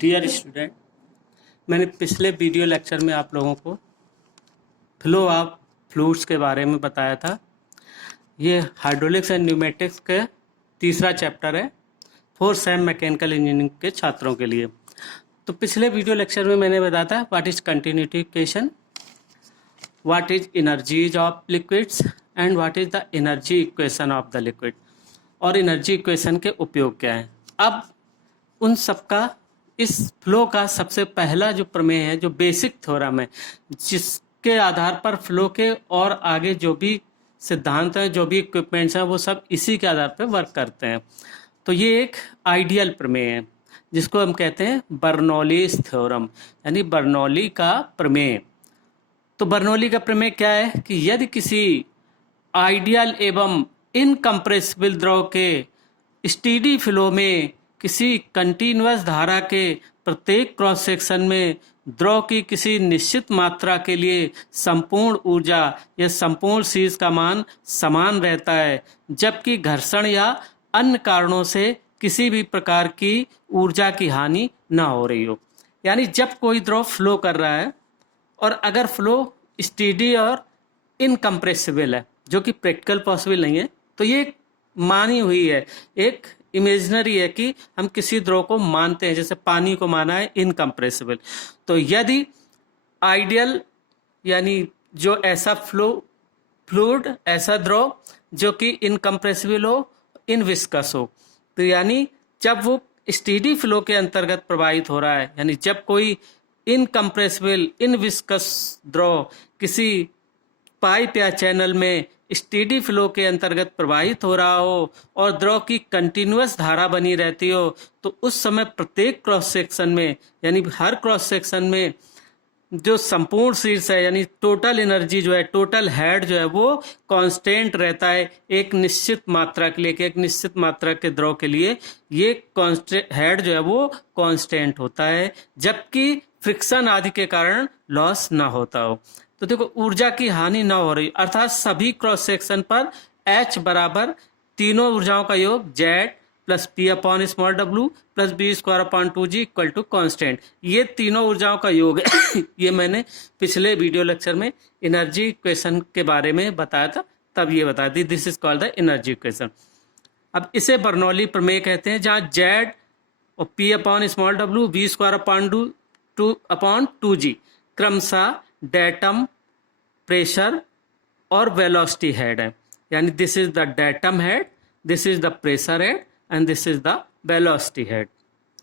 Dear student, मैंने पिछले video lecture में आप लोगों को फ्लो ऑफ फ्लूइड्स के बारे में बताया था। ये हाइड्रोलिक्स एंड न्यूमेटिक्स के तीसरा चैप्टर है फोर्थ सेम मैकेनिकल इंजीनियरिंग के छात्रों के लिए। तो पिछले वीडियो लेक्चर में मैंने बताया था what is continuity equation, what is energies of liquids and what is the energy equation of the liquid, और एनर्जी इक्वेशन के उपयोग क्या है। अब उन सबका इस फ्लो का सबसे पहला जो प्रमेय है, जो बेसिक थ्योरम है, जिसके आधार पर फ्लो के और आगे जो भी सिद्धांत हैं, जो भी इक्विपमेंट्स हैं, वो सब इसी के आधार पर वर्क करते हैं। तो ये एक आइडियल प्रमेय है जिसको हम कहते हैं बर्नौलीज थ्योरम, यानी बर्नौली का प्रमेय। तो बर्नौली का प्रमेय क्या है कि यदि किसी आइडियल एवं इनकम्प्रेसिबल द्रव के स्टीडी फ्लो में किसी कंटीन्यूअस धारा के प्रत्येक क्रॉस सेक्शन में द्रव की किसी निश्चित मात्रा के लिए संपूर्ण ऊर्जा या संपूर्ण शीर्ष का मान समान रहता है, जबकि घर्षण या अन्य कारणों से किसी भी प्रकार की ऊर्जा की हानि न हो रही हो। यानी जब कोई द्रव फ्लो कर रहा है और अगर फ्लो स्टीडी और इनकम्प्रेसिबल है, जो कि प्रैक्टिकल पॉसिबल नहीं है, तो ये मानी हुई है, एक इमेजिनरी है कि हम किसी द्रव को मानते हैं, जैसे पानी को माना है इनकम्प्रेसिबल। तो यदि आइडियल यानी जो ऐसा फ्लूइड ऐसा द्रव जो कि इनकम्प्रेसिबल हो, इनविस्कस हो, तो यानी जब वो स्टीडी फ्लो के अंतर्गत प्रवाहित हो रहा है, यानी जब कोई इनकम्प्रेसिबल इनविस्कस द्रव किसी पाइप या चैनल में स्टीडी फ्लो के अंतर्गत प्रवाहित हो रहा हो और द्रव की कंटिन्यूअस धारा बनी रहती हो, तो उस समय प्रत्येक क्रॉस सेक्शन में, यानी हर क्रॉस सेक्शन में जो संपूर्ण शीर्ष है, यानी टोटल एनर्जी जो है, टोटल हेड जो है, वो कांस्टेंट रहता है एक निश्चित मात्रा के लिए, एक निश्चित मात्रा के द्रव के लिए ये कांस्टेंट हेड जो है वो कांस्टेंट होता है, जबकि फ्रिक्शन आदि के कारण लॉस ना होता हो। तो देखो, ऊर्जा की हानि ना हो रही, अर्थात सभी क्रॉस सेक्शन पर H बराबर तीनों ऊर्जाओं का योग Z plus P upon small w plus B square upon 2G equal to constant, ये तीनों ऊर्जाओं का योग है। ये मैंने पिछले वीडियो लेक्चर में एनर्जी इक्वेशन के बारे में बताया था, तब ये बताया थी, this is called the energy equation. अब इसे बर्नौली प्रमेय कहते हैं, जहाँ Z और P upon small w B square upon 2 upon 2G क्रमशः डेटम, प्रेशर और वेलोसिटी हेड है। यानी this is the datum head, this is the pressure head and this is the velocity head.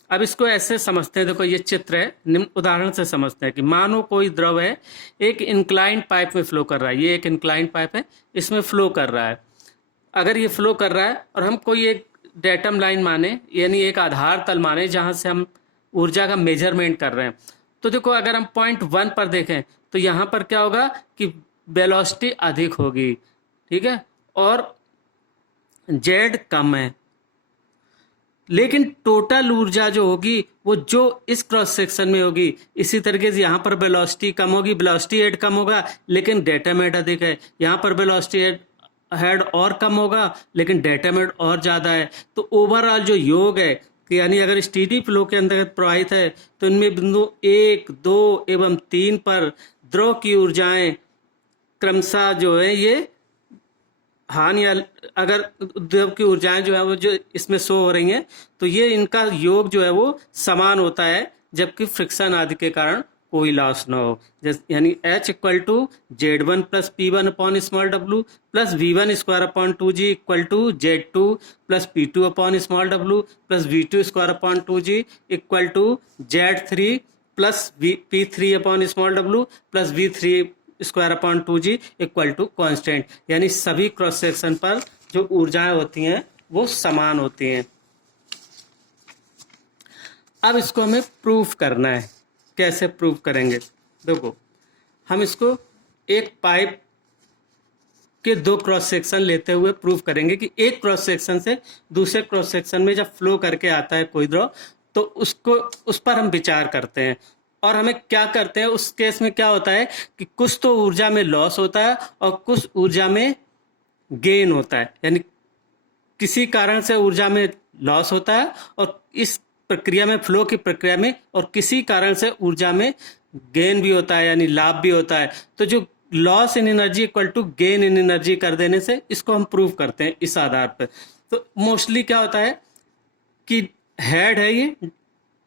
अब इसको ऐसे समझते हैं, देखो ये चित्र है, निम्न उदाहरण से समझते हैं कि मानो कोई द्रव है, एक इंक्लाइंड पाइप में फ्लो कर रहा है, ये एक इंक्लाइंड पाइप है, इसमें फ्लो कर रहा है। अगर ये फ्लो कर रहा है और हम कोई एक डेटम लाइन माने, यानी एक आधार तल माने जहां से हम ऊर्जा का मेजरमेंट कर रहे हैं, तो देखो अगर हम पॉइंट 1 पर देखें तो यहाँ पर क्या होगा कि वेलोसिटी अधिक होगी, ठीक है, और Z कम है, लेकिन टोटल ऊर्जा जो होगी वो जो इस क्रॉस सेक्शन में होगी, इसी तरीके से यहाँ पर वेलोसिटी कम होगी, वेलोसिटी हेड कम होगा लेकिन डेटम हेड अधिक है, यहाँ पर वेलोसिटी हेड और कम होगा लेकिन डेटम हेड और ज़्यादा है। तो ओवरऑल जो योग है कि यानी अगर स्टीडी फ्लो के अंतर्गत प्रवाहित है तो इनमें बिंदु 1, 2 एवं 3 पर द्रव की ऊर्जाएं क्रमशः जो है ये हानि, या अगर द्रव की ऊर्जाएं जो है वो जो इसमें शो हो रही हैं, तो ये इनका योग जो है वो समान होता है, जबकि फ्रिक्शन आदि के कारण कोई लॉस ना हो। यानी H equal to Z1 plus P1 upon small w plus V1 square upon 2G equal to Z2 plus P2 upon small w plus V2 square upon 2G equal to Z3 plus P3 upon small w plus V3 square upon 2G equal to constant. यानी सभी cross section पर जो ऊर्जाएं होती हैं वो समान होती हैं। अब इसको हमें प्रूफ करना है, कैसे प्रूफ करेंगे? देखो, हम इसको एक पाइप के 2 क्रॉस सेक्शन लेते हुए प्रूफ करेंगे कि एक क्रॉस सेक्शन से दूसरे क्रॉस सेक्शन में जब फ्लो करके आता है कोई द्रव, तो उसको उस पर हम विचार करते हैं और हमें क्या करते हैं, उस केस में क्या होता है कि कुछ तो ऊर्जा में लॉस होता है और कुछ ऊर्जा में गेन होता है। यानी किसी कारण से ऊर्जा में लॉस होता है और इस प्रक्रिया में, फ्लो की प्रक्रिया में, और किसी कारण से ऊर्जा में गेन भी होता है यानी लाभ भी होता है। तो जो loss in energy equal to gain in energy कर देने से इसको हम प्रूव करते हैं इस आधार पर। तो मोस्टली क्या होता है कि हेड है, ये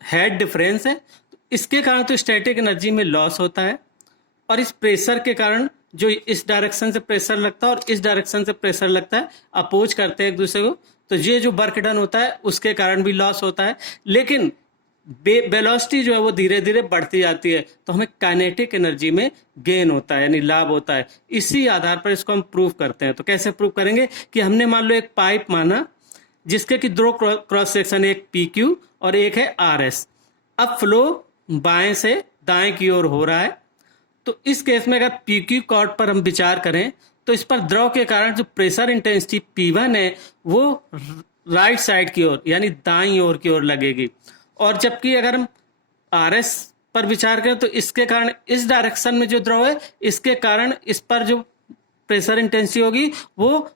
हेड डिफरेंस है, तो इसके कारण तो स्टैटिक एनर्जी में लॉस होता है, और इस प्रेशर के कारण जो इस डायरेक्शन से प्रेशर लगता है और इस डायरेक्शन से प्रेशर लगता है, अपोज करते हैं एक दूसरे को, तो ये जो वर्क डन होता है उसके कारण भी लॉस होता है। लेकिन वेलोसिटी जो है वो धीरे धीरे बढ़ती जाती है, तो हमें काइनेटिक एनर्जी में गेन होता है यानी लाभ होता है। इसी आधार पर इसको हम प्रूव करते हैं। तो कैसे प्रूव करेंगे कि हमने मान लो एक पाइप माना जिसके कि दो क्रॉस सेक्शन, एक पी क्यू और एक है आर एस। अब फ्लो बाएं से दाएं की ओर हो रहा है, तो इस केस में अगर पी क्यू कॉर्ड पर हम विचार करें तो इस पर द्रव के कारण जो प्रेशर इंटेंसिटी P1 है वो राइट साइड की ओर यानी दाईं ओर की ओर लगेगी, और जबकि अगर हम RS पर विचार करें तो इसके कारण इस डायरेक्शन में जो द्रव है इसके कारण इस पर जो प्रेशर इंटेंसिटी होगी वो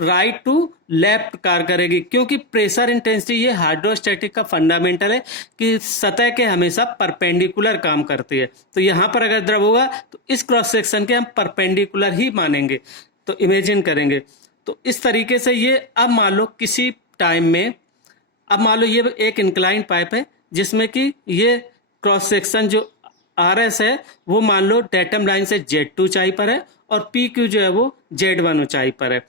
राइट टू लेफ्ट कार्य करेगी, क्योंकि प्रेशर इंटेंसिटी ये हाइड्रोस्टैटिक का फंडामेंटल है कि सतह के हमेशा परपेंडिकुलर काम करती है। तो यहाँ पर अगर द्रव होगा तो इस क्रॉस सेक्शन के हम परपेंडिकुलर ही मानेंगे, तो इमेजिन करेंगे। तो इस तरीके से ये अब मान लो किसी टाइम में, अब मान लो ये एक इंक्लाइन पाइप है जिसमें कि ये क्रॉस सेक्शन जो RS है वो मान लो डेटम लाइन से Z2 ऊंचाई पर है और PQ जो है वो Z1 ऊंचाई पर है।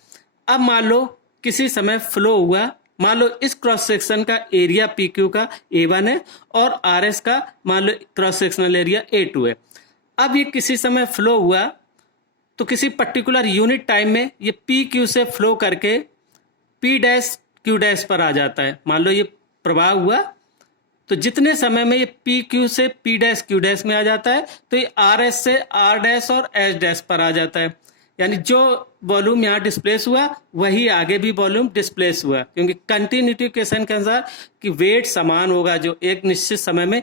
अब मान लो किसी समय फ्लो हुआ, मान लो इस क्रॉस सेक्शन का एरिया PQ का A1 है और RS का मान लो क्रॉस सेक्शनल एरिया A2 है। अब ये किसी समय फ्लो हुआ तो किसी पर्टिकुलर यूनिट टाइम में ये PQ से फ्लो करके P', Q' पर आ जाता है। मान लो ये प्रवाह हुआ तो जितने समय में ये PQ से P', Q' में आ जाता है तो ये RS से R' और S' पर आ जाता है, यानी जो वॉल्यूम यहाँ डिस्प्लेस हुआ वही आगे भी वॉल्यूम डिस्प्लेस हुआ, क्योंकि कंटिन्यूटी इक्वेशन के अनुसार कि वेट समान होगा, जो एक निश्चित समय में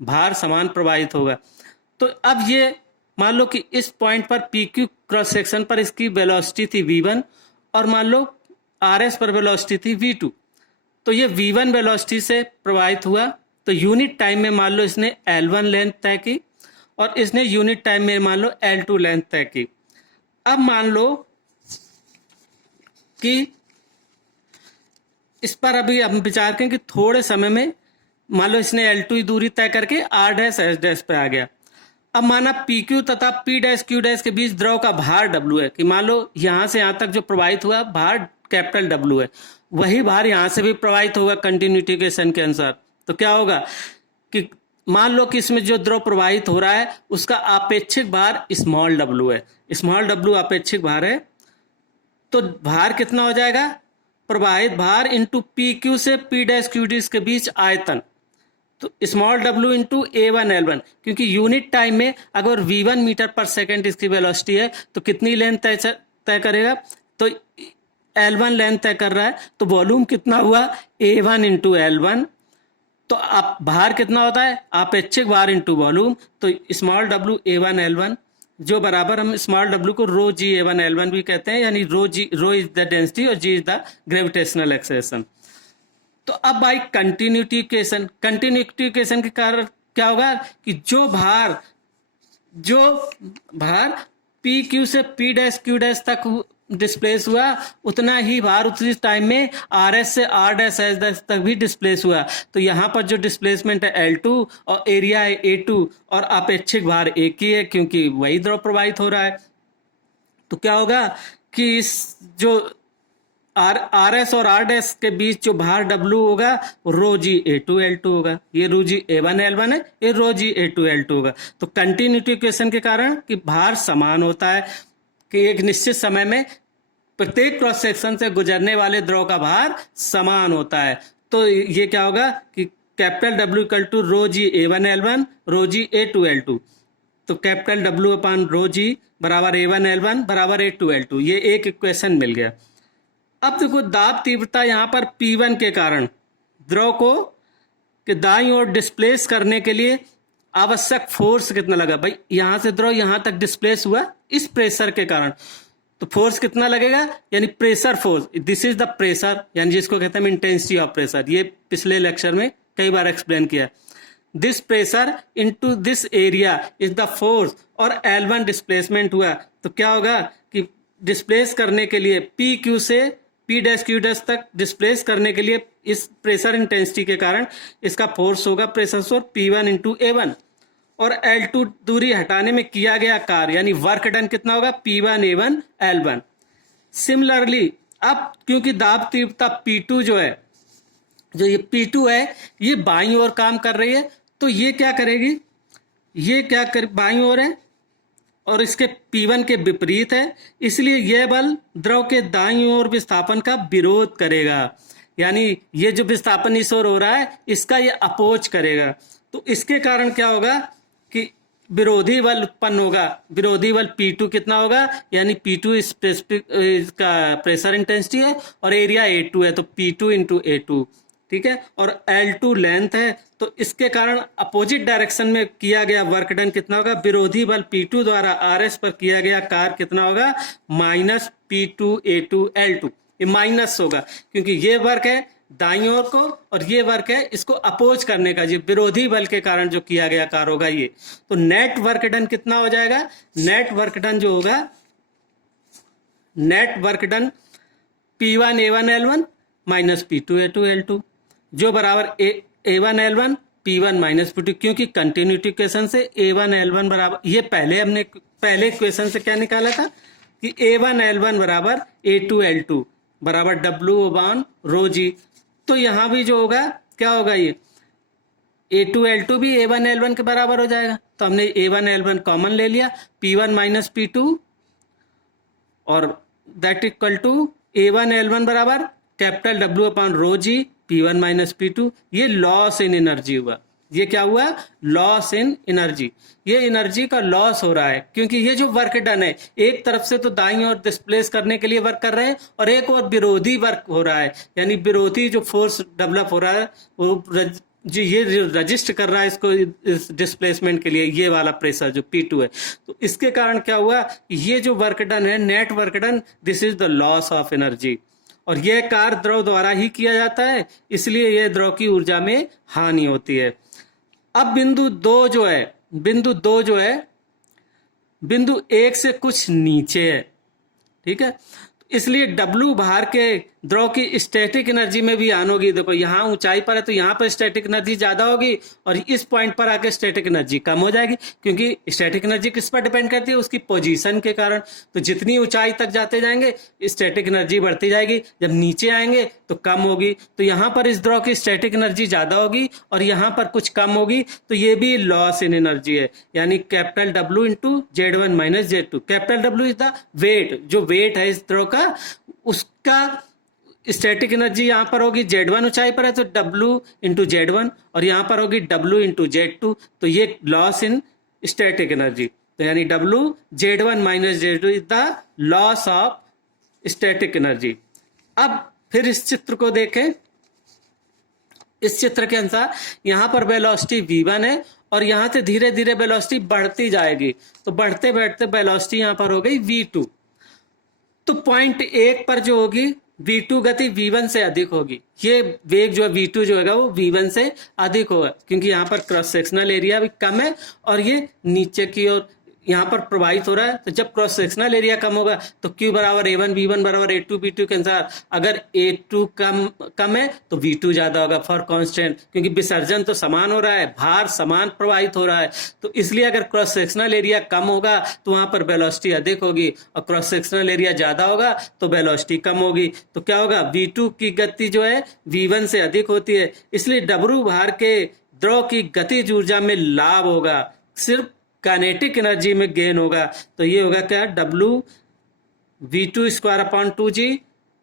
भार समान प्रवाहित होगा। तो अब ये मान लो कि इस पॉइंट पर PQ क्रॉस सेक्शन पर इसकी वेलोसिटी थी V1 और मान लो RS पर वेलोसिटी थी V2। तो ये V1 वेलोसिटी से प्रवाहित हुआ तो यूनिट टाइम में मान लो इसने L1 लेंथ तय की और इसने यूनिट टाइम में मान लो L2 लेंथ तय की। अब मान लो कि इस पर अभी हम विचार करें कि थोड़े समय में मान लो इसने L2 दूरी तय करके R' S' पे आ गया। अब माना PQ तथा P', Q' के बीच द्रव का भार W है, कि मान लो यहां से यहां तक जो प्रवाहित हुआ भार कैपिटल W है, वही भार यहां से भी प्रवाहित होगा कंटिन्यूटी इक्वेशन के अनुसार। तो क्या होगा कि मान लो कि इसमें जो द्रव प्रवाहित हो रहा है उसका आपेक्षिक भार स्मॉल w है, स्मॉल w आपेक्षिक भार है, तो भार कितना हो जाएगा, प्रवाहित भार इंटू PQ से P', Q' के बीच आयतन, तो small w into A1 L1, क्योंकि यूनिट टाइम में अगर V1 मीटर पर सेकेंड इसकी वेलोसिटी है तो कितनी लेंथ तय करेगा, तो L1 लेंथ तय कर रहा है, तो वॉल्यूम कितना हुआ A1 इंटू L1, तो आप भार कितना होता है आपेक्षिक भार इंटू वॉल्यूम, तो स्मॉल w A1 L1 जो बराबर हम स्मॉल w को रो जी A1 L1 भी कहते हैं, यानी रो इज द डेंसिटी और जी इज द ग्रेविटेशनल एक्सेलरेशन। तो अब भाई कंटिन्यूटी इक्वेशन के कारण क्या होगा कि जो भार PQ से P', Q' तक डिस्प्लेस हुआ उतना ही भार उसी टाइम में RS से R' S' तक भी डिस्प्लेस हुआ। तो यहाँ पर जो डिस्प्लेसमेंट है L2 और एरिया है A2 और अपेक्षिक भार एक ही है क्योंकि वही द्रव प्रवाहित हो रहा है। तो क्या होगा कि इस जो RS और R' के बीच जो भार W होगा रो जी A2 L2 होगा, ये रो जी A1 L1 है, ये रो जी A2 L2 होगा। तो कंटिन्यूटी इक्वेशन के कारण कि भार समान होता है कि एक निश्चित समय में प्रत्येक क्रॉस सेक्शन से गुजरने वाले द्रव का भार समान होता है। तो ये क्या होगा कि capital W equal to rho g A1 L1 rho g A2 L2, तो कैपिटल W अपान रो जी बराबर A1 L1 बराबर A2 L2, ये एक इक्वेशन मिल गया। अब देखो दाब तीव्रता यहाँ पर P1 के कारण द्रव को कि दाईं ओर डिस्प्लेस करने के लिए आवश्यक फोर्स कितना लगा, भाई यहां से द्रव यहां तक डिस्प्लेस हुआ इस प्रेशर के कारण, तो फोर्स कितना लगेगा, यानी pressure force, this is the pressure, यानी जिसको कहते हैं इंटेंसिटी ऑफ प्रेशर, ये पिछले लेक्चर में कई बार एक्सप्लेन किया। This pressure into this area is the force, और L1 डिस्प्लेसमेंट हुआ तो क्या होगा कि डिस्प्लेस करने के लिए पी क्यू से पी डैश क्यू डैश तक डिस्प्लेस करने के लिए इस प्रेशर इंटेंसिटी के कारण इसका फोर्स होगा pressure source P1 into A1, और L2 दूरी हटाने में किया गया कार्य यानी वर्क डन कितना होगा P1 A1 L1। सिमिलरली अब क्योंकि दाब तीव्रता P2 जो है, जो ये P2 है ये बाईं ओर काम कर रही है, तो ये क्या करेगी, ये क्या कर बाईं ओर है और इसके P1 के विपरीत है, इसलिए यह बल द्रव के दाईं ओर विस्थापन का विरोध करेगा, यानी ये जो विस्थापन इस ओर हो रहा है इसका ये अपोज करेगा। तो इसके कारण क्या होगा कि विरोधी बल उत्पन्न होगा। विरोधी बल P2 कितना होगा, यानी P2 स्पेसिफिक का प्रेशर इंटेंसिटी है और एरिया A2 है, तो P2 इंटू A2, ठीक है, और L2 लेंथ है, तो इसके कारण अपोजिट डायरेक्शन में किया गया वर्क डन कितना होगा, विरोधी बल P2 द्वारा RS पर किया गया कार्य कितना होगा, माइनस P2 A2 L2। ये माइनस होगा क्योंकि ये वर्क है दाईं ओर को और ये वर्क है इसको अपोज करने का, जो विरोधी बल के कारण जो किया गया कार्य होगा ये। तो नेट वर्क डन कितना हो जाएगा, नेट वर्क डन जो होगा, net work done P1 A1 L1 minus P2 A2 L2 जो बराबर A1 L1 P1 minus P2, क्योंकि कंटिन्यूटी इक्वेशन से A1 L1 बराबर, ये पहले इक्वेशन से क्या निकाला था कि A1 L1 बराबर A2 L2 बराबर W/ρg। तो यहां भी जो होगा क्या होगा, ये A2 L2 भी A1 L1 के बराबर हो जाएगा। तो हमने A1 L1 कॉमन ले लिया, P1 माइनस P2 और that equal to A1 L1 बराबर capital W/ρg P1 minus P2। ये लॉस इन एनर्जी हुआ, ये क्या हुआ, लॉस इन एनर्जी। ये एनर्जी का लॉस हो रहा है क्योंकि ये जो वर्क डन है एक तरफ से तो दाईं ओर डिस्प्लेस करने के लिए वर्क कर रहे हैं और एक और विरोधी वर्क हो रहा है, यानी विरोधी जो फोर्स डेवलप हो रहा है वो जो ये रजिस्ट कर रहा है इसको इस डिस्प्लेसमेंट के लिए, ये वाला प्रेशर जो P2 है। तो इसके कारण क्या हुआ, ये जो वर्क डन है net work done, this is the loss of energy, और यह कार्य द्रव द्वारा ही किया जाता है, इसलिए यह द्रव की ऊर्जा में हानि होती है। अब बिंदु दो जो है बिंदु एक से कुछ नीचे है, ठीक है, इसलिए W बाहर के द्रव की स्टैटिक एनर्जी में भी आन होगी। देखो यहाँ ऊंचाई पर है तो यहाँ पर स्टैटिक एनर्जी ज्यादा होगी और इस पॉइंट पर आके स्टैटिक एनर्जी कम हो जाएगी, क्योंकि स्टैटिक एनर्जी किस पर डिपेंड करती है, उसकी पोजीशन के कारण। तो जितनी ऊंचाई तक जाते जाएंगे स्टैटिक एनर्जी बढ़ती जाएगी, जब नीचे आएंगे तो कम होगी। तो यहाँ पर इस द्रव की स्टैटिक एनर्जी ज्यादा होगी और यहाँ पर कुछ कम होगी, तो ये भी लॉस इन एनर्जी है, यानी capital W into Z1 minus Z2। Capital W is the weight, जो वेट है इस द्रव का, उसका स्टैटिक एनर्जी यहाँ पर होगी, Z1 ऊंचाई पर है तो W इंटू Z1 और यहाँ पर होगी W इंटू Z2। तो ये लॉस इन स्टैटिक एनर्जी, तो यानी W Z1 minus Z2 is the loss of static energy. अब फिर इस चित्र को देखें, इस चित्र के अनुसार यहाँ पर वेलोसिटी V1 है और यहाँ से धीरे धीरे वेलोसिटी बढ़ती जाएगी, तो बढ़ते बढ़ते वेलोसिटी यहाँ पर हो गई V2। तो पॉइंट 1 पर जो होगी V2 गति V1 से अधिक होगी, ये वेग जो है V2 जो है वो V1 से अधिक होगा, क्योंकि यहाँ पर क्रॉस सेक्शनल एरिया भी कम है और ये नीचे की ओर यहाँ पर प्रवाहित हो रहा है। तो जब क्रॉस सेक्शनल एरिया कम होगा तो Q बराबर A1 V1 बराबर A2 B2 के अनुसार अगर A2 कम है तो V2 ज्यादा होगा फॉर कांस्टेंट, क्योंकि विसर्जन तो समान हो रहा है, भार समान प्रवाहित हो रहा है। तो इसलिए अगर क्रॉस सेक्शनल एरिया कम होगा तो वहां पर वेलोसिटी अधिक होगी और क्रॉस सेक्शनल एरिया ज्यादा होगा तो वेलोसिटी कम होगी। तो क्या होगा, V2 की गति जो है V1 से अधिक होती है, इसलिए W भार के द्रव की गतिज ऊर्जा में लाभ होगा, सिर्फ काइनेटिक एनर्जी में गेन होगा। तो ये होगा क्या, W V2 square upon 2G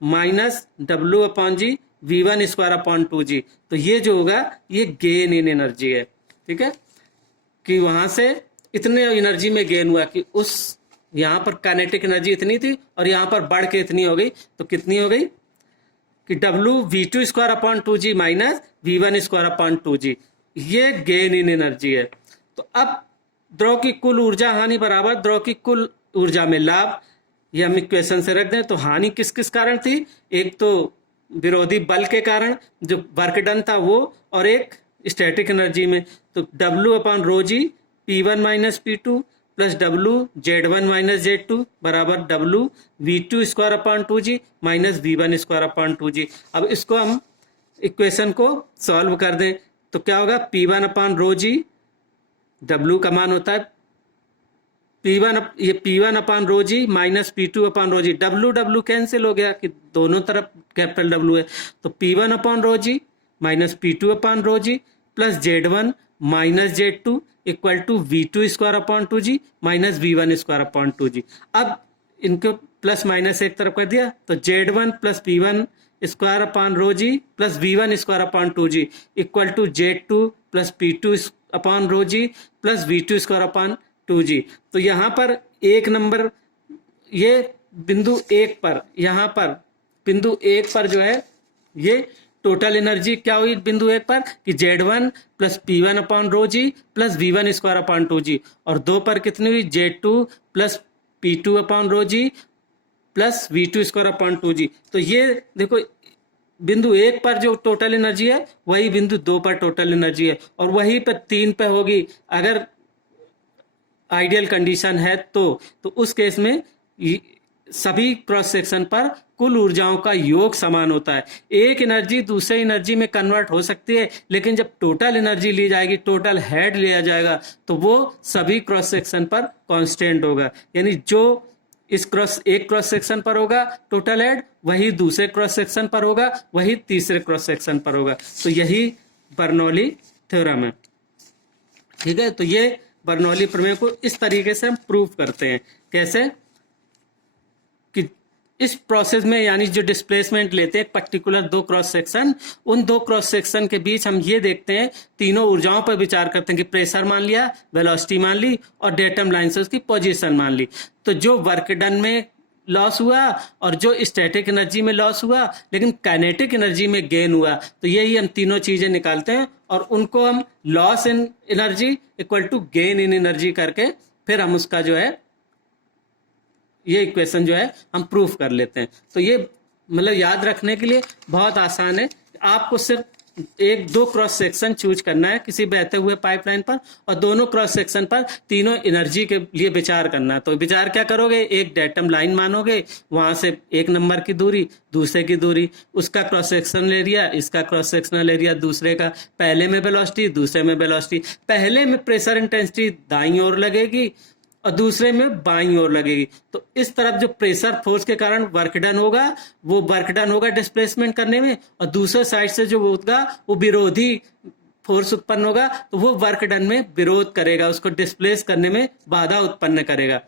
minus W upon G V1 square upon 2G। तो ये जो होगा ये गेन इन एनर्जी है, ठीक है, कि वहां से इतने एनर्जी में गेन हुआ कि उस यहाँ पर काइनेटिक एनर्जी इतनी थी और यहाँ पर बढ़ के इतनी हो गई। तो कितनी हो गई कि W V2 square upon 2G minus V1 square upon 2G, ये गेन इन एनर्जी है। तो अब द्रव की कुल ऊर्जा हानि बराबर द्रव की कुल ऊर्जा में लाभ, ये हम इक्वेशन से रख दें। तो हानि किस किस कारण थी, एक तो विरोधी बल के कारण जो वर्क डन था वो, और एक स्टैटिक एनर्जी में। तो W अपॉन रो जी P1 minus P2 plus W Z1 minus Z2 बराबर W V2 square upon 2G minus V1 square upon 2G। अब इसको हम इक्वेशन को सॉल्व कर दें तो क्या होगा, P1 अपॉन रो जी, W का मान होता है P1 upon rho g minus P2 upon rho जी। W कैंसिल हो गया कि दोनों तरफ कैपिटल W है, तो P1 upon rho g minus P2 upon rho g plus Z1 minus Z2 equal to V2 square upon 2G minus V1 square upon 2G। अब इनको plus minus एक तरफ कर दिया तो Z1 plus P1 square upon rho g plus V1 square upon 2G equal to Z2 plus P2 upon rho g plus V2 square upon 2G। तो यहाँ पर एक नंबर, ये बिंदु एक पर, यहाँ पर बिंदु एक पर जो है ये टोटल एनर्जी क्या हुई बिंदु एक पर कि Z1 plus P1 upon rho g plus V1 square upon 2G, और दो पर कितनी हुई Z2 plus P2 upon rho g plus V2 square upon 2G। तो ये देखो बिंदु एक पर जो टोटल एनर्जी है वही बिंदु दो पर टोटल एनर्जी है, और वही पर तीन पे होगी अगर आइडियल कंडीशन है तो उस केस में सभी क्रॉस सेक्शन पर कुल ऊर्जाओं का योग समान होता है। एक एनर्जी दूसरे एनर्जी में कन्वर्ट हो सकती है, लेकिन जब टोटल एनर्जी ली जाएगी, टोटल हेड लिया जाएगा, तो वो सभी क्रॉस सेक्शन पर कांस्टेंट होगा। यानी जो एक क्रॉस सेक्शन पर होगा टोटल हेड, वही दूसरे क्रॉस सेक्शन पर होगा, वही तीसरे क्रॉस सेक्शन पर होगा। तो यही बर्नौली थ्योरम है। ठीक है, तो ये बर्नौली प्रमेय को इस तरीके से हम प्रूव करते हैं। कैसे कि इस प्रोसेस में, यानी जो डिस्प्लेसमेंट लेते हैं पर्टिकुलर दो क्रॉस सेक्शन, उन दो क्रॉस सेक्शन के बीच हम ये देखते हैं, तीनों ऊर्जाओं पर विचार करते हैं कि प्रेशर मान लिया, वेलोसिटी मान ली और डेटम लाइन से उसकी पोजीशन मान ली। तो जो वर्क डन में लॉस हुआ और जो स्टैटिक एनर्जी में लॉस हुआ, लेकिन काइनेटिक एनर्जी में गेन हुआ, तो यही हम तीनों चीजें निकालते हैं और उनको हम loss in energy equal to gain in energy करके फिर हम उसका जो है ये इक्वेशन जो है हम प्रूफ कर लेते हैं। तो ये मतलब याद रखने के लिए बहुत आसान है। आपको सिर्फ एक दो क्रॉस सेक्शन चूज करना है किसी बहते हुए पाइपलाइन पर, और दोनों क्रॉस सेक्शन पर तीनों एनर्जी के लिए विचार करना है। तो विचार क्या करोगे, एक डेटम लाइन मानोगे, वहां से एक नंबर की दूरी, दूसरे की दूरी, उसका क्रॉस सेक्शनल एरिया, इसका क्रॉस सेक्शनल एरिया, दूसरे का, पहले में वेलोसिटी, दूसरे में वेलोसिटी, पहले में प्रेशर इंटेंसिटी दाईं ओर लगेगी और दूसरे में बाईं ओर लगेगी। तो इस तरफ जो प्रेशर फोर्स के कारण वर्क डन होगा, वो वर्क डन होगा डिस्प्लेसमेंट करने में, और दूसरे साइड से जो होगा वो विरोधी फोर्स उत्पन्न होगा, तो वो वर्क डन में विरोध करेगा, उसको डिस्प्लेस करने में बाधा उत्पन्न करेगा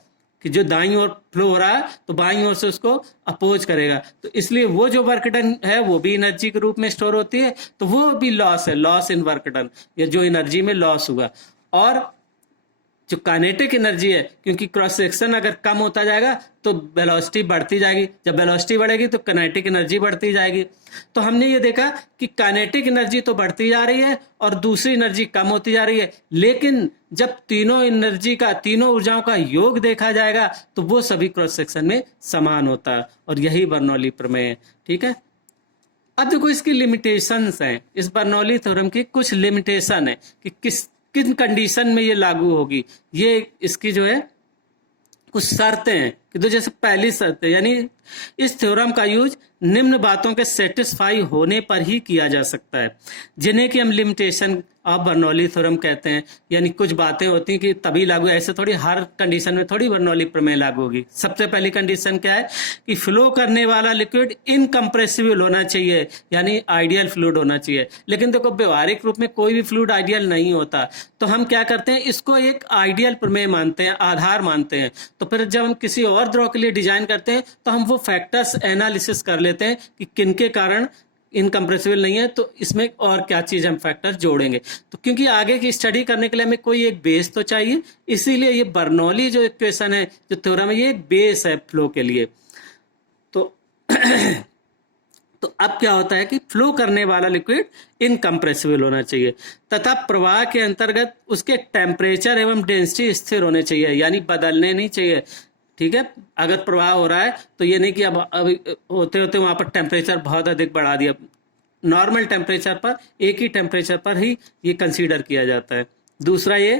कि जो दाईं ओर फ्लो हो रहा है तो बाईं ओर से उसको अपोज करेगा। तो इसलिए वो जो वर्क डन है वो भी एनर्जी के रूप में स्टोर होती है, तो वो भी लॉस है, लॉस इन वर्क डन, या जो एनर्जी में लॉस हुआ। और जो काइनेटिक एनर्जी है, क्योंकि क्रॉस सेक्शन अगर कम होता जाएगा तो वेलोसिटी बढ़ती जाएगी, जब वेलोसिटी बढ़ेगी तो काइनेटिक एनर्जी बढ़ती जाएगी। तो हमने ये देखा कि काइनेटिक एनर्जी तो बढ़ती जा रही है और दूसरी एनर्जी कम होती जा रही है, लेकिन जब तीनों एनर्जी का, तीनों ऊर्जाओं का योग देखा जाएगा तो वो सभी क्रॉस सेक्शन में समान होता है, और यही बर्नौली प्रमेय है। ठीक है, अब देखो इसकी लिमिटेशंस हैं, इस बर्नौली थ्योरम की कुछ लिमिटेशन है कि किन कंडीशन में ये लागू होगी। ये इसकी जो है कुछ शर्तें हैं कि तो जैसे पहली शर्त है, यानी इस थ्योरम का यूज निम्न बातों के सेटिस्फाई होने पर ही किया जा सकता है, जिन्हें कि हम लिमिटेशन ऑफ बर्नौली थ्योरम कहते हैं। यानी कुछ बातें होती हैं कि तभी लागू, ऐसे थोड़ी हर कंडीशन में थोड़ी बर्नौली प्रमेय लागू होगी। सबसे पहली कंडीशन क्या है कि फ्लो करने वाला लिक्विड इनकम्प्रेसिबल होना चाहिए, यानी आइडियल फ्लूइड होना चाहिए। लेकिन देखो व्यवहारिक रूप में कोई भी फ्लूइड आइडियल नहीं होता, तो हम क्या करते हैं, इसको एक आइडियल प्रमेय मानते हैं, आधार मानते हैं। तो फिर जब हम किसी और द्रव के लिए डिजाइन करते हैं तो हम वो फैक्टर्स एनालिसिस कर लेते हैं कि किनके कारण इनकम्प्रेसिबल नहीं है, तो इसमें और क्या चीज हम फैक्टर जोड़ेंगे। तो क्योंकि आगे की स्टडी करने के लिए हमें कोई एक बेस तो चाहिए, इसीलिए ये बर्नौली जो इक्वेशन है, जो थ्योरम है, ये एक बेस है फ्लो के लिए। तो तो अब क्या होता है कि फ्लो करने वाला लिक्विड इनकम्प्रेसिबल होना चाहिए तथा प्रवाह के अंतर्गत उसके टेम्परेचर एवं डेंसिटी स्थिर होने चाहिए, यानी बदलने नहीं चाहिए। ठीक है। अगर प्रवाह हो रहा है तो ये नहीं कि अब अभी होते होते वहां पर टेम्परेचर बहुत अधिक बढ़ा दिया, नॉर्मल टेम्परेचर पर, एक ही टेम्परेचर पर ही ये कंसीडर किया जाता है। दूसरा ये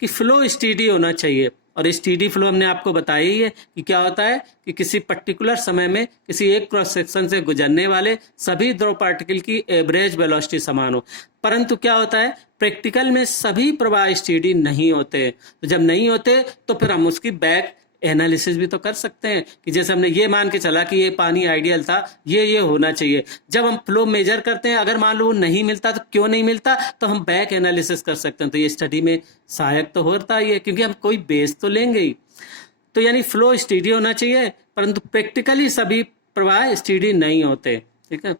कि फ्लो स्टीडी होना चाहिए, और स्टीडी फ्लो हमने आपको बताया ही है कि क्या होता है कि किसी पर्टिकुलर समय में किसी एक क्रॉस सेक्शन से गुजरने वाले सभी द्रव पार्टिकल की एवरेज वेलोसिटी समान हो। परंतु क्या होता है, प्रैक्टिकल में सभी प्रवाह स्टीडी नहीं होते, तो जब नहीं होते तो फिर हम उसकी बैक एनालिसिस भी तो कर सकते हैं कि जैसे हमने ये मान के चला कि ये पानी आइडियल था, ये होना चाहिए। जब हम फ्लो मेजर करते हैं, अगर मान लो नहीं मिलता तो क्यों नहीं मिलता, तो हम बैक एनालिसिस कर सकते हैं। तो ये स्टडी में सहायक तो होता ही है, क्योंकि हम कोई बेस तो लेंगे ही। तो यानी फ्लो स्टडी होना चाहिए, परंतु प्रैक्टिकली सभी प्रवाह स्टडी नहीं होते। ठीक है।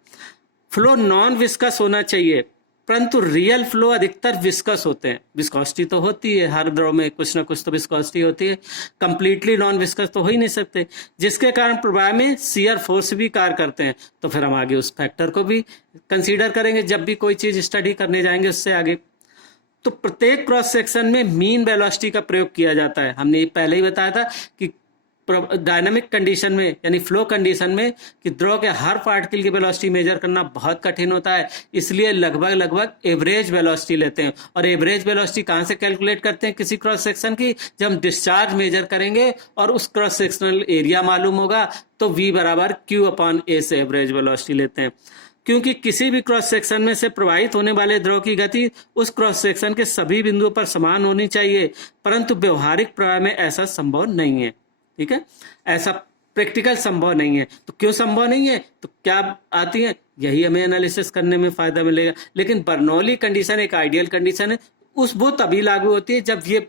फ्लो नॉन विस्कस होना चाहिए, परंतु रियल फ्लो अधिकतर विस्कस होते हैं। विस्कोसिटी तो होती है, हर द्रव में कुछ ना कुछ तो विस्कोसिटी होती है, कंप्लीटली नॉन विस्कस तो हो ही नहीं सकते, जिसके कारण प्रवाह में शियर फोर्स भी कार्य करते हैं। तो फिर हम आगे उस फैक्टर को भी कंसीडर करेंगे जब भी कोई चीज स्टडी करने जाएंगे उससे आगे। तो प्रत्येक क्रॉस सेक्शन में मीन वेलोसिटी का प्रयोग किया जाता है। हमने ये पहले ही बताया था कि डायनामिक कंडीशन में यानी फ्लो कंडीशन में कि द्रव के हर पार्टिकल की वेलोसिटी मेजर करना बहुत कठिन होता है, इसलिए लगभग एवरेज वेलोसिटी लेते हैं। और एवरेज वेलोसिटी कहाँ से कैलकुलेट करते हैं किसी क्रॉस सेक्शन की, जब हम डिस्चार्ज मेजर करेंगे और उस क्रॉस सेक्शनल एरिया मालूम होगा तो V बराबर Q/A से एवरेज वेलोसिटी लेते हैं। क्योंकि किसी भी क्रॉस सेक्शन में से प्रवाहित होने वाले द्रव की गति उस क्रॉस सेक्शन के सभी बिंदुओं पर समान होनी चाहिए, परंतु व्यवहारिक प्रवाह में ऐसा संभव नहीं है। ठीक है, ऐसा प्रैक्टिकल संभव नहीं है। तो क्यों संभव नहीं है, तो क्या आती है, यही हमें एनालिसिस करने में फायदा मिलेगा। लेकिन बर्नौली कंडीशन एक आइडियल कंडीशन है, वो तभी लागू होती है जब ये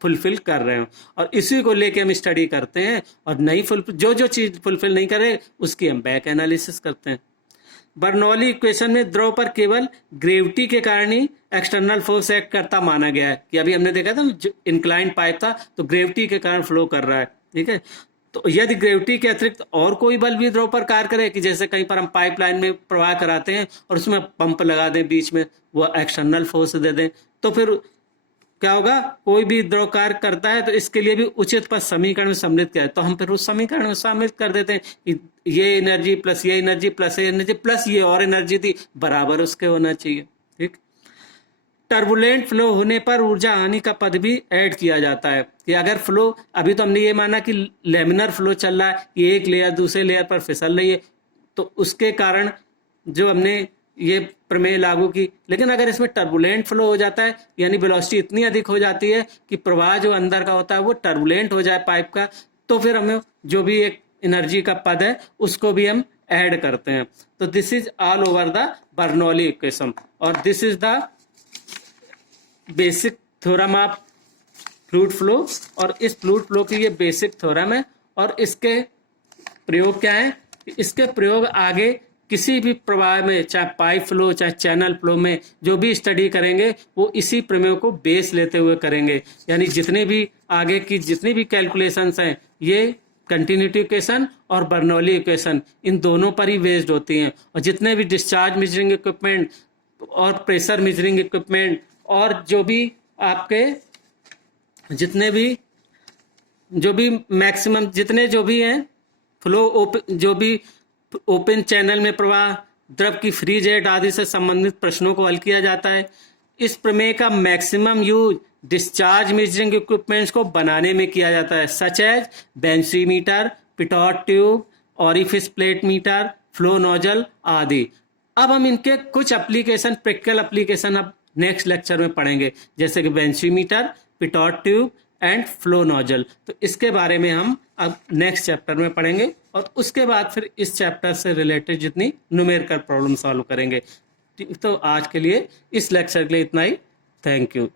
फुलफिल कर रहे हो, और इसी को लेके हम स्टडी करते हैं। और नहीं जो चीज फुलफिल नहीं करे उसकी हम बैक एनालिसिस करते हैं। बर्नौली इक्वेशन में द्रव पर केवल ग्रेविटी के कारण ही एक्सटर्नल फोर्स एक्ट करता माना गया है, कि अभी हमने देखा था जो इंक्लाइंड पाइप था तो ग्रेविटी के कारण फ्लो कर रहा है। ठीक है, तो यदि ग्रेविटी के अतिरिक्त और कोई बल भी द्रव पर कार्य करे, कि जैसे कहीं पर हम पाइपलाइन में प्रवाह कराते हैं और उसमें पंप लगा दें बीच में, वो एक्सटर्नल फोर्स दे दें, तो फिर क्या होगा, कोई भी द्रव कार्य करता है तो इसके लिए भी उचित पद समीकरण में सम्मिलित किया है। तो हम फिर उस समीकरण में सम्मिलित कर देते हैं कि ये एनर्जी प्लस ये एनर्जी प्लस ये एनर्जी प्लस ये और एनर्जी थी बराबर उसके होना चाहिए। ठीक, टर्बुलेंट फ्लो होने पर ऊर्जा हानि का पद भी ऐड किया जाता है, कि अगर फ्लो, अभी तो हमने ये माना कि लेमिनर फ्लो चल रहा है, ये एक लेयर दूसरे लेयर पर फिसल रही है, तो उसके कारण जो हमने ये प्रमेय लागू की। लेकिन अगर इसमें टर्बुलेंट फ्लो हो जाता है, यानी वेलोसिटी इतनी अधिक हो जाती है कि प्रवाह जो अंदर का होता है वो टर्बुलेंट हो जाए पाइप का, तो फिर हमें जो भी एक एनर्जी का पद है उसको भी हम ऐड करते हैं। तो this is all over the Bernoulli equation, और this is the basic theorem of fluid flow, और इस फ्लूइड फ्लो की ये बेसिक थ्योरम है। और इसके प्रयोग क्या है, इसके प्रयोग आगे किसी भी प्रवाह में, चाहे पाइप फ्लो चाहे चैनल फ्लो में जो भी स्टडी करेंगे वो इसी प्रमेय को बेस लेते हुए करेंगे। यानी जितने भी आगे की जितनी भी कैलकुलेशंस हैं ये कंटिन्यूटी इक्वेशन और बर्नौली इक्वेशन इन दोनों पर ही बेस्ड होती हैं। और जितने भी डिस्चार्ज मेजरिंग इक्विपमेंट और प्रेशर मेजरिंग इक्विपमेंट और जो भी आपके जितने भी जो भी मैक्सिमम जितने जो भी हैं फ्लो जो भी ओपन चैनल में प्रवाह, द्रव की फ्री जेट आदि से संबंधित प्रश्नों को हल किया जाता है। इस प्रमेय का maximum use discharge measuring equipments को बनाने में किया जाता है, such as venturimeter, pitot tube, orifice plate meter, flow nozzle आदि। अब हम इनके कुछ एप्लीकेशन, प्रैक्टिकल एप्लीकेशन अब नेक्स्ट लेक्चर में पढ़ेंगे, जैसे कि venturimeter, pitot tube and flow nozzle. तो इसके बारे में हम अब नेक्स्ट चैप्टर में पढ़ेंगे, और उसके बाद फिर इस चैप्टर से रिलेटेड जितनी न्यूमेरिकल प्रॉब्लम सॉल्व करेंगे। तो आज के लिए इस लेक्चर के लिए इतना ही। Thank you.